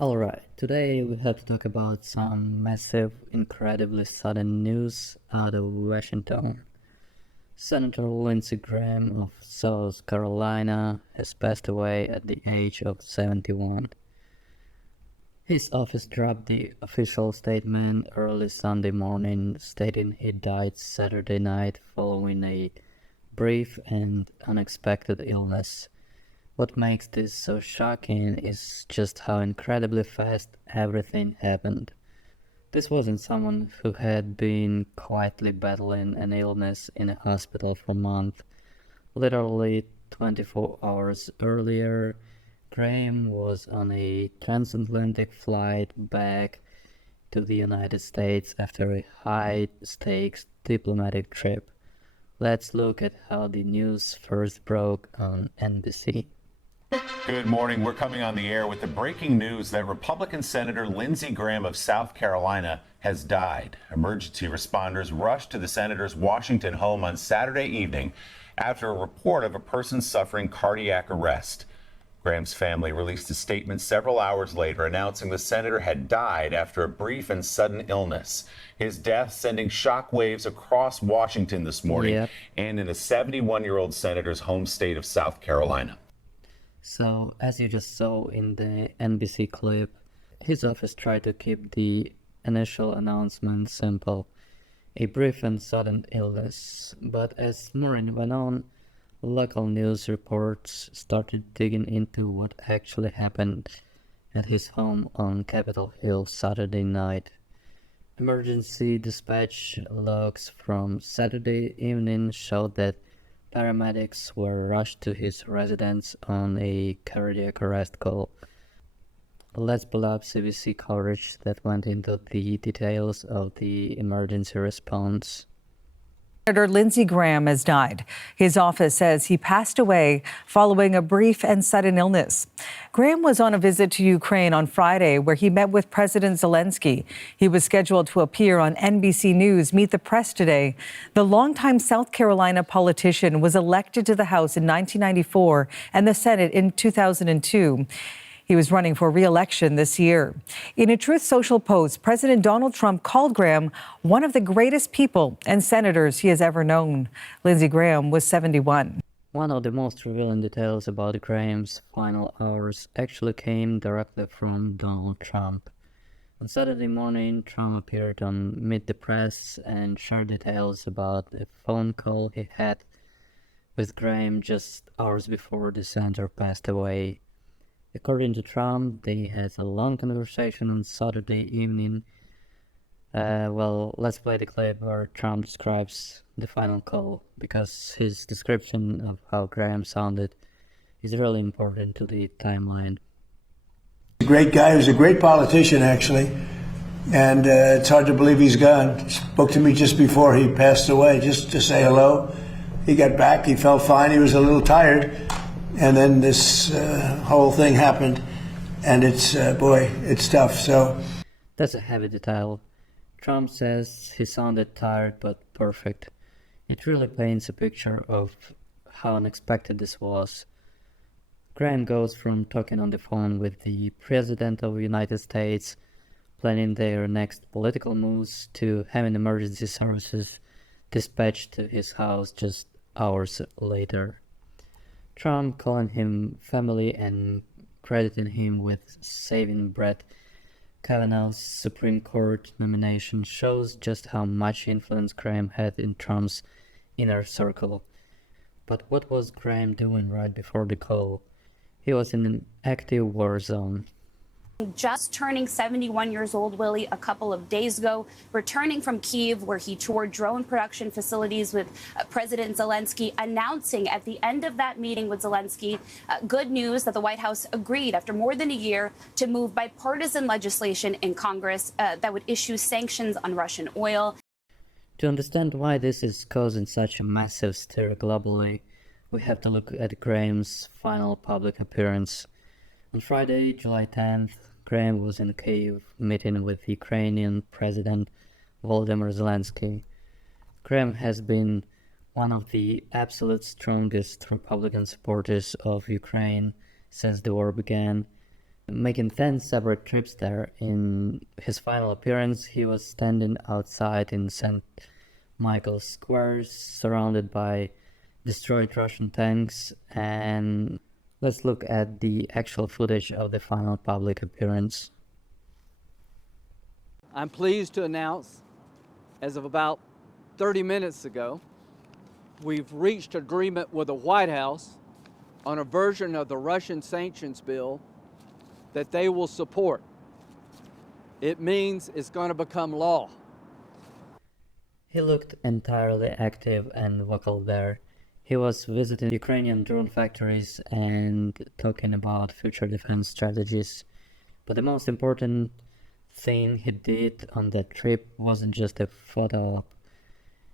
Alright, today we have to talk about some massive, incredibly sudden news out of Washington. Senator Lindsey Graham of South Carolina has passed away at the age of 71. His office dropped the official statement early Sunday morning, stating he died Saturday night following a brief and unexpected illness. What makes this so shocking is just how incredibly fast everything happened. This wasn't someone who had been quietly battling an illness in a hospital for months. Literally 24 hours earlier, Graham was on a transatlantic flight back to the United States after a high-stakes diplomatic trip. Let's look at how the news first broke on NBC. Good morning. We're coming on the air with the breaking news that Republican Senator Lindsey Graham of South Carolina has died. Emergency responders rushed to the senator's Washington home on Saturday evening after a report of a person suffering cardiac arrest. Graham's family released a statement several hours later announcing the senator had died after a brief and sudden illness. His death sending shockwaves across Washington this morning and in the 71-year-old senator's home state of South Carolina. So, as you just saw in the NBC clip, his office tried to keep the initial announcement simple, a brief and sudden illness. But as morning went on, local news reports started digging into what actually happened at his home on Capitol Hill Saturday night. Emergency dispatch logs from Saturday evening showed that paramedics were rushed to his residence on a cardiac arrest call. Let's pull up CBC coverage that went into the details of the emergency response. Senator Lindsey Graham has died. His office says he passed away following a brief and sudden illness. Graham was on a visit to Ukraine on Friday, where he met with President Zelensky. He was scheduled to appear on NBC News Meet the Press today. The longtime South Carolina politician was elected to the House in 1994 and the Senate in 2002. He was running for re-election this year. In a Truth Social post, President Donald Trump called Graham one of the greatest people and senators he has ever known. Lindsey Graham was 71. One of the most revealing details about Graham's final hours actually came directly from Donald Trump. On Saturday morning, Trump appeared on Meet the Press and shared details about a phone call he had with Graham just hours before the senator passed away. According to Trump, they had a long conversation on Saturday evening. Let's play the clip where Trump describes the final call, because his description of how Graham sounded is really important to the timeline. He's a great guy. He was a great politician, actually. And it's hard to believe he's gone. He spoke to me just before he passed away, just to say hello. He got back. He felt fine. He was a little tired. And then this whole thing happened, and it's tough. So that's a heavy detail. Trump says he sounded tired but perfect. It really paints a picture of how unexpected this was. Graham goes from talking on the phone with the President of the United States, planning their next political moves, to having emergency services dispatched to his house just hours later. Trump calling him family and crediting him with saving Brett Kavanaugh's Supreme Court nomination shows just how much influence Graham had in Trump's inner circle. But what was Graham doing right before the call? He was in an active war zone. Just turning 71 years old, Willie, a couple of days ago, returning from Kyiv, where he toured drone production facilities with President Zelensky, announcing at the end of that meeting with Zelensky, good news that the White House agreed after more than a year to move bipartisan legislation in Congress that would issue sanctions on Russian oil. To understand why this is causing such a massive stir globally, we have to look at Graham's final public appearance. On Friday, July 10th, Graham was in Kyiv meeting with Ukrainian President Volodymyr Zelensky. Graham has been one of the absolute strongest Republican supporters of Ukraine since the war began. making 10 separate trips there. In his final appearance, he was standing outside in St. Michael's Square, surrounded by destroyed Russian tanks. And let's look at the actual footage of the final public appearance. I'm pleased to announce, as of about 30 minutes ago, we've reached agreement with the White House on a version of the Russian sanctions bill that they will support. It means it's going to become law. He looked entirely active and vocal there. He was visiting Ukrainian drone factories and talking about future defense strategies. But the most important thing he did on that trip wasn't just a photo op.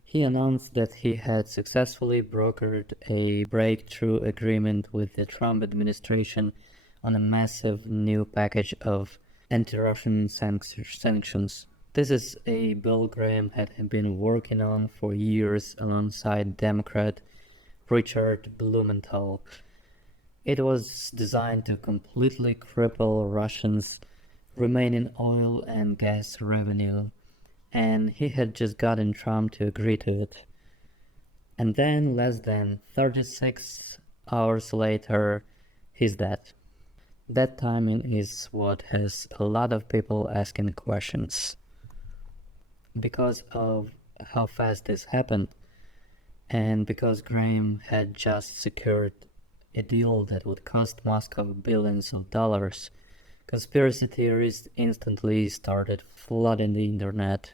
He announced that he had successfully brokered a breakthrough agreement with the Trump administration on a massive new package of anti-Russian sanctions. This is a bill Graham had been working on for years alongside Democrat Richard Blumenthal. It was designed to completely cripple Russians' remaining oil and gas revenue, and he had just gotten Trump to agree to it. And then, less than 36 hours later, he's dead. That timing is what has a lot of people asking questions. Because of how fast this happened, and because Graham had just secured a deal that would cost Moscow billions of dollars, conspiracy theories instantly started flooding the internet.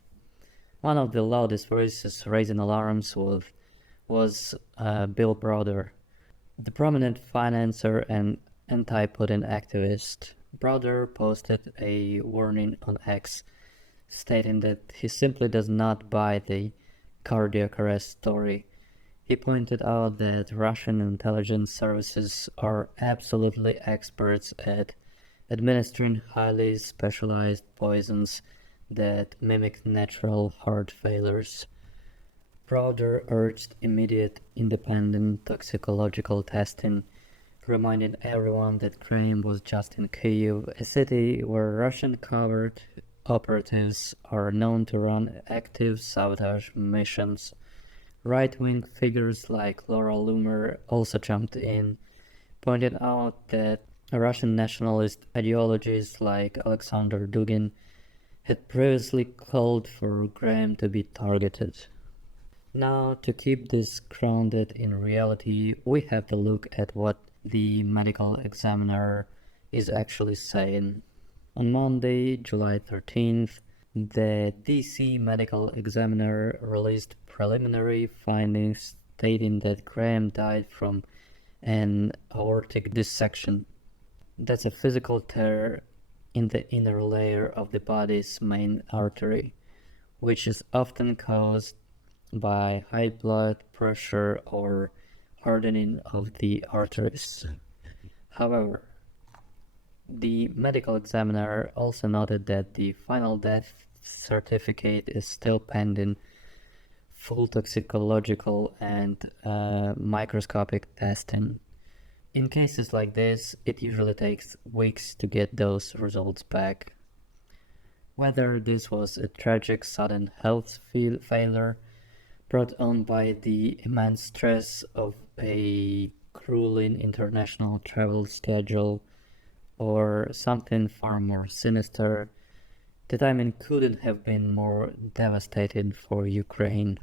One of the loudest voices raising alarms was Bill Browder, the prominent financier and anti-Putin activist. Browder posted a warning on X, stating that he simply does not buy the cardiac arrest story. He pointed out that Russian intelligence services are absolutely experts at administering highly specialized poisons that mimic natural heart failures. Browder urged immediate independent toxicological testing, reminding everyone that Graham was just in Kyiv, a city where Russian covert operatives are known to run active sabotage missions. Right-wing figures like Laura Loomer also jumped in, pointing out that Russian nationalist ideologies like Alexander Dugin had previously called for Graham to be targeted. Now, to keep this grounded in reality, we have to look at what the medical examiner is actually saying. On Monday, July 13th, the DC medical examiner released preliminary findings stating that Graham died from an aortic dissection. That's a physical tear in the inner layer of the body's main artery, which is often caused by high blood pressure or hardening of the arteries. However, the medical examiner also noted that the final death certificate is still pending full toxicological and microscopic testing. In cases like this, it usually takes weeks to get those results back. Whether this was a tragic sudden health failure brought on by the immense stress of a grueling international travel schedule, or something far more sinister, the timing couldn't have been more devastating for Ukraine.